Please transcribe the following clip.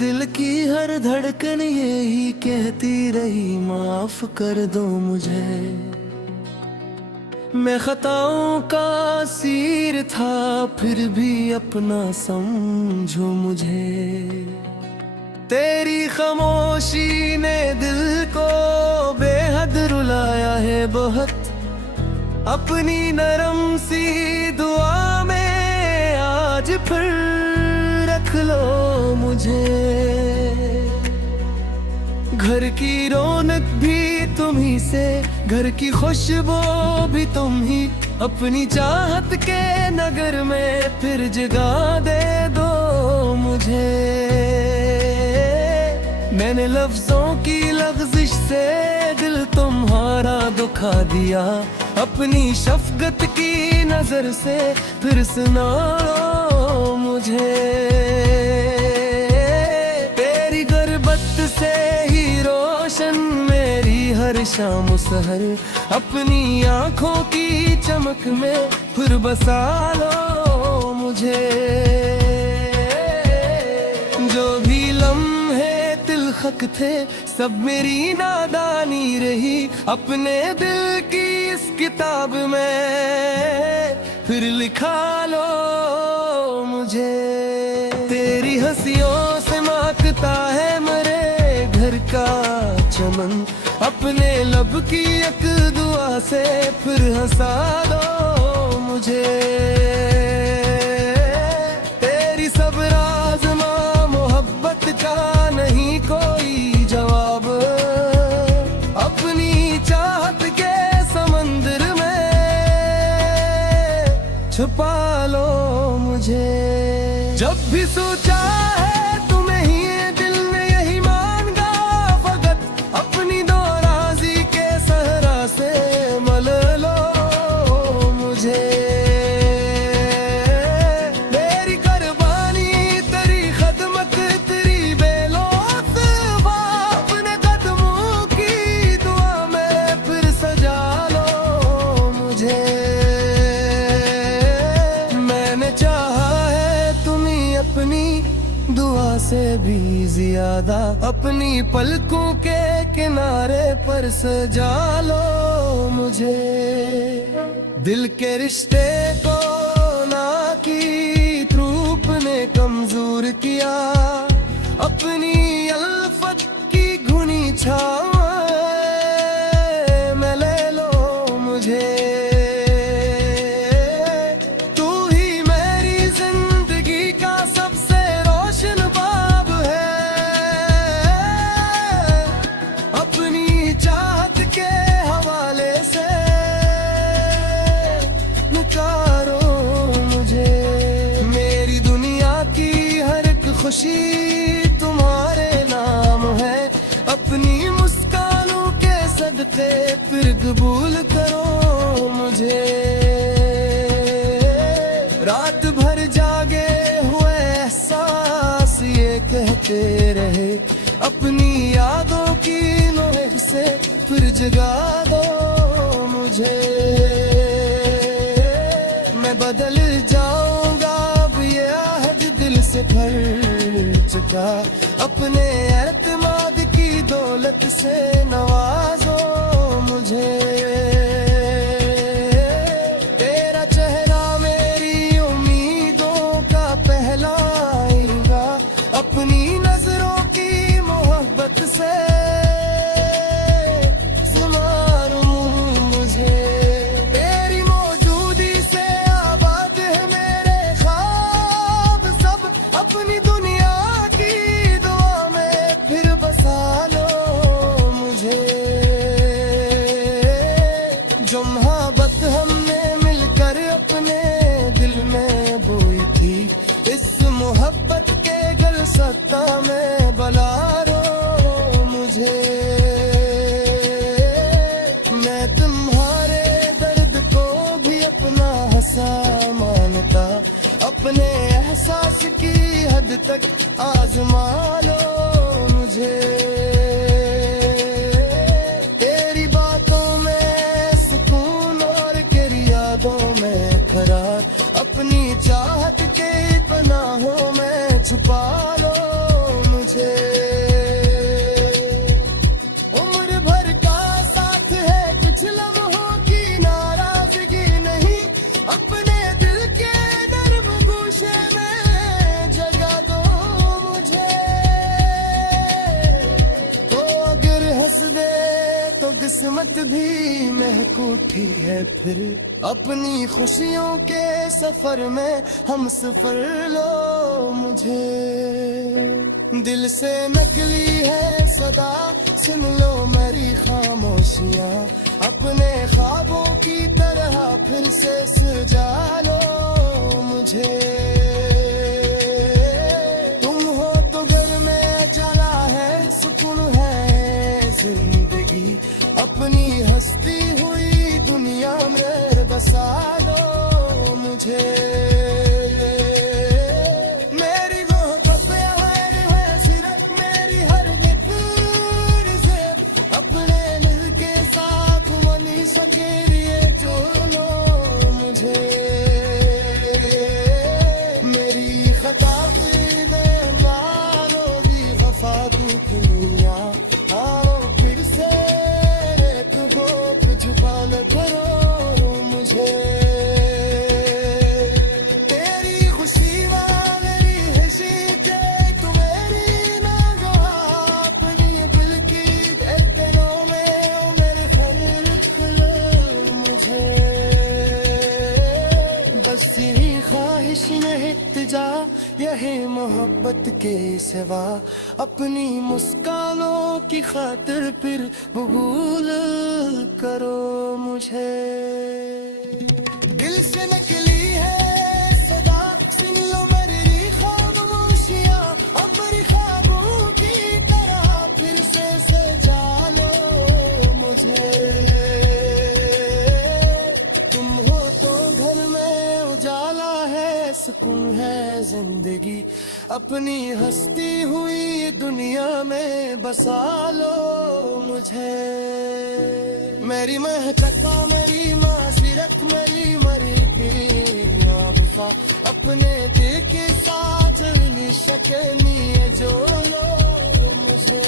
दिल की हर धड़कन यही कहती रही माफ कर दो मुझे। मैं खताओं का असीर था फिर भी अपना समझो मुझे। तेरी खामोशी ने दिल को बेहद रुलाया है बहुत। अपनी नरम सी दुआ में आज फिर रख लो मुझे। घर की रौनक भी तुम ही से, घर की खुशबू भी तुम ही। अपनी चाहत के नगर में फिर जगह दे दो मुझे। मैंने लफ्जों की लग़ज़िश से दिल तुम्हारा दुखा दिया। अपनी शफ़क़त की नजर से फिर सुना लो मुझे। तेरी गुर्बत से ही रोशन मेरी हर शाम सहर। अपनी आँखों की चमक में फिर बसा लो मुझे। जो भी लम्हे तिलखक थे सब मेरी नादानी रही। अपने दिल की इस किताब में फिर लिखा लो मुझे। तेरी हंसियों से महकता है मेरे घर का चमन। अपने लब की एक दुआ से फिर हंसा दो मुझे। तेरी सब राज़मा मोहब्बत का नहीं कोई जवाब। अपनी चाहत के समंदर में छुपा लो मुझे। जब भी सोचा है तुम्हें ही दिल में यही मांगा फकत। अपनी नाराज़ी के सहरा से मल लो मुझे। मेरी कुर्बानी तेरी खदमत तेरी बेलौत। अपने कदमों की दुआ में फिर सजा लो मुझे। मैंने चाहा है तुम्हें अपनी दुआ से भी ज्यादा। अपनी पलकों के किनारे पर सजा लो मुझे। दिल के रिश्ते को ना की धूप ने कमजोर किया। अपनी अल्फत की घुनी छाँव में ले लो मुझे। तू ही मेरी जिंदगी का सबसे रोशन बाब है। अपनी चाहत के हवाले से नकारो मुझे। मेरी दुनिया की हर एक खुशी तुम्हारे नाम है। अपनी मुस्कानों के सदके फिर कबूल करो मुझे। रात भर जागे हुए एहसास ये कहते रहे। अपनी यादों की नोक से फिर जगा दो मुझे। मैं बदल जाऊंगा अब ये आहद दिल से भर चुका। अपने एतमाद की दौलत से नवाजो मुझे। तेरा चेहरा मेरी उम्मीदों का पहलाएगा। अपनी नजरों की मोहब्बत से संवारूं मुझे। तेरी मौजूदी से आबाद है मेरे ख्वाब सब। अपनी दुनिया की दुआ में फिर बसा लो मुझे। जो मोहब्बत हमने मिलकर अपने दिल में बोई थी। इस मोहब्बत के गल सत्ता में बला रो मुझे। मैं तुम्हारे दर्द को भी अपना हंसा मानता। अपने एहसास की हद तक आजमा लो मुझे। तेरी बातों में सुकून और तेरी यादों में करार। अपनी चाहत के पनाहों में छुपा लो मुझे। भी महक उठी है फिर अपनी खुशियों के सफर में हम सफर लो मुझे। दिल से नकली है सदा सुन लो मेरी खामोशियाँ, अपने ख्वाबों की तरह फिर से सजा लो मुझे। तुम हो तो घर में जला है सुकून है जिंदगी, अपनी हंसती हुई दुनिया में बसा लो मुझे। मेरी मोहब्बत है सिर्फ मेरी हर निफर से, अपने दिल के साथ मनी सके लिए जो लो मुझे। मेरी खता की दीवारों की वफा की दुनिया, आओ फिर से रेत बोप छुपा न करो मुझे। तेरी खुशी मेरी हंसी के तू मेरी नगवा, अपनी दिल की धड़कनों में ओ मेरे फर्क लो मुझे। बस यही ख्वाहिश में इल्तिजा यही मोहब्बत के सिवा, अपनी मुस्कानों की खातिर फिर कबूल करो मुझे। दिल से नकली है सदा सुन लो मेरी खामोशियाँ, अपनी ख्वाबों की तरह फिर से सजा लो मुझे। तुम हो तो घर में उजाला है सुकून है जिंदगी, अपनी हंसती हुई दुनिया में बसा लो मुझे। मेरी महकता मेरी मासिरत मेरी मरी की आबसा, अपने दिल के साथ मिली शके जो लो मुझे।